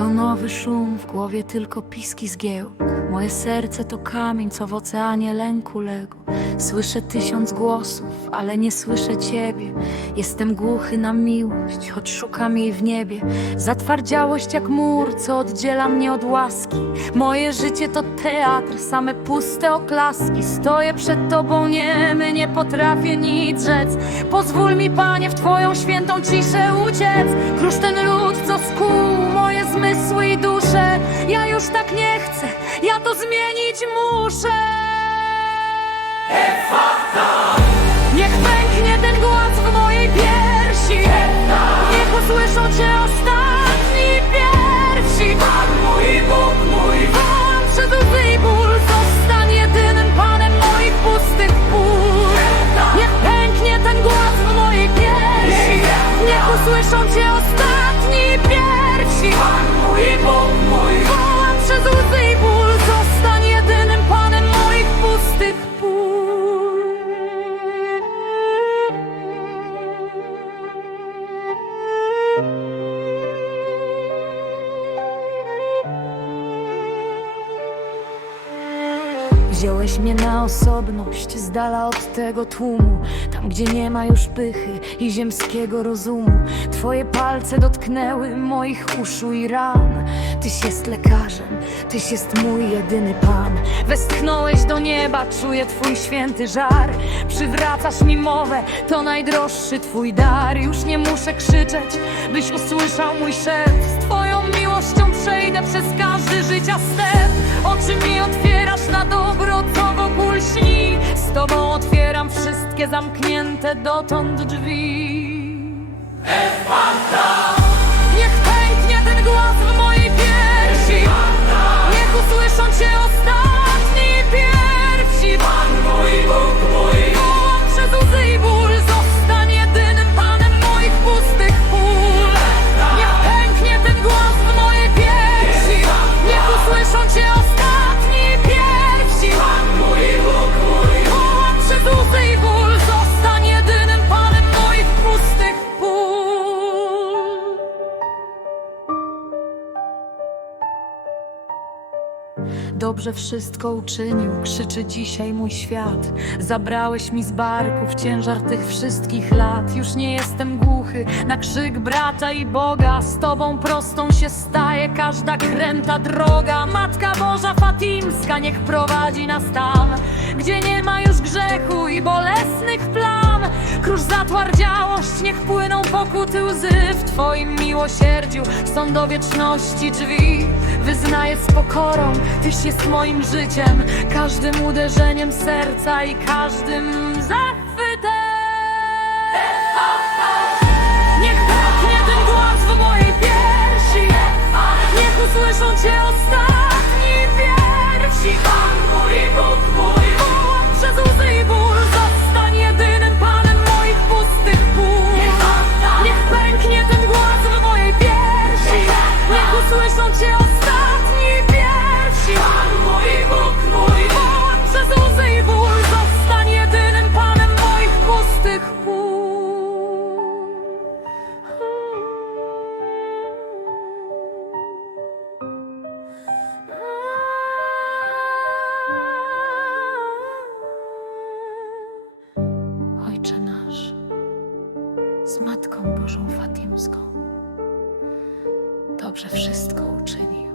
Betonowy szum, w głowie tylko piski zgiełk. Moje serce to kamień, co w oceanie lęku legł. Słyszę tysiąc głosów, ale nie słyszę Ciebie. Jestem głuchy na miłość, choć szukam jej w niebie. Zatwardziałość jak mur, co oddziela mnie od łaski. Moje życie to teatr, same puste oklaski. Stoję przed Tobą niemy, nie potrafię nic rzec. Pozwól mi, Panie, w Twoją świętą ciszę uciec. Krusz ten lud, co skuł moje zmysły i dusze. Ja już tak nie chcę, ja to zmienić muszę. Niech pęknie ten głos w mojej piersi. Niech usłyszą Cię ostatni Wziąłeś mnie na osobność, z dala od tego tłumu Tam, gdzie nie ma już pychy i ziemskiego rozumu. Twoje palce dotknęły moich uszu i ran. Tyś jest lekarzem, Tyś jest mój jedyny Pan. Westchnąłeś do nieba, czuję Twój święty żar. Przywracasz mi mowę, to najdroższy Twój dar. Już nie muszę krzyczeć, byś usłyszał mój szept Miłością przejdę przez każdy życia step Oczy mi otwierasz na dobro, co wokół śni Z Tobą otwieram wszystkie zamknięte dotąd drzwi. Niech Dobrze wszystko uczynił, krzyczy dzisiaj mój świat. Zabrałeś mi z barków ciężar tych wszystkich lat. Już nie jestem głuchy na krzyk brata i Boga. Z tobą prostą się staje każda kręta droga. Matka Boża Fatimska niech prowadzi nas tam, gdzie nie ma już grzechu i bolesnych plam. Krusz zatwardziałość, niech płyną pokuty łzy w Twoim miłosierdziu. Są do wieczności drzwi, wyznaję z pokorą, Tyś jest moim życiem, każdym uderzeniem serca i każdym zachwytem. Niech pęknie ten głos w mojej Ojcze nasz, z Matką Bożą Fatimską, dobrze wszystko uczynił.